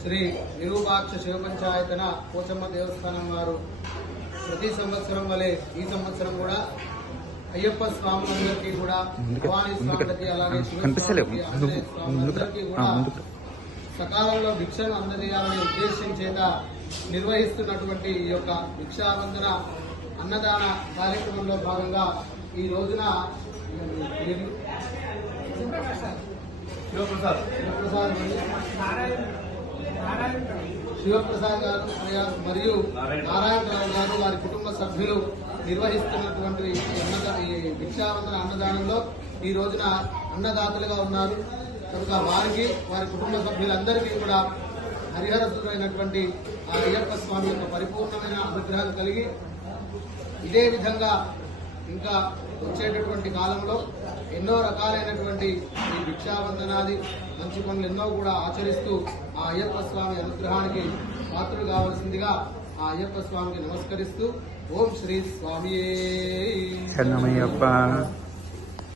శ్రీ విరూపాక్ష శివపంచాయతన పోచమ్మ దేవస్థానం వారు ప్రతి సంవత్సరం వలె ఈ సంవత్సరం కూడా అయ్యప్ప స్వాములందరికీ కూడా భవానీ స్వాములకి అలాగే శివస్వాములకి కూడా సకాలంలో భిక్షను అందజేయాలనే ఉద్దేశం చేత నిర్వహిస్తున్నటువంటి ఈ యొక్క భిక్షావందన అన్నదాన కార్యక్రమంలో భాగంగా ఈ రోజున శివప్రసాద్ గారు మరియు నారాయణరావు గారు వారి కుటుంబ సభ్యులు నిర్వహిస్తున్నటువంటి ఈ భిక్షావందన అన్నదానంలో ఈ రోజున అన్నదాతలుగా ఉన్నారు కనుక వారికి వారి కుటుంబ సభ్యులందరికీ కూడా హరిహరసుడైనటువంటి ఆ అయ్యప్ప స్వామి యొక్క పరిపూర్ణమైన అనుగ్రహం కలిగి ఇదే విధంగా ఇంకా వచ్చేటటువంటి కాలంలో ఎన్నో రకాలైనటువంటి ఈ భిక్షావందనాది మంచి పనులు ఎన్నో కూడా ఆచరిస్తూ ఆ అయ్యప్ప స్వామి అనుగ్రహానికి పాత్రలు కావాల్సిందిగా ఆ అయ్యప్ప స్వామికి నమస్కరిస్తూ ఓం శ్రీ స్వామియే శరణమయ్యప్ప.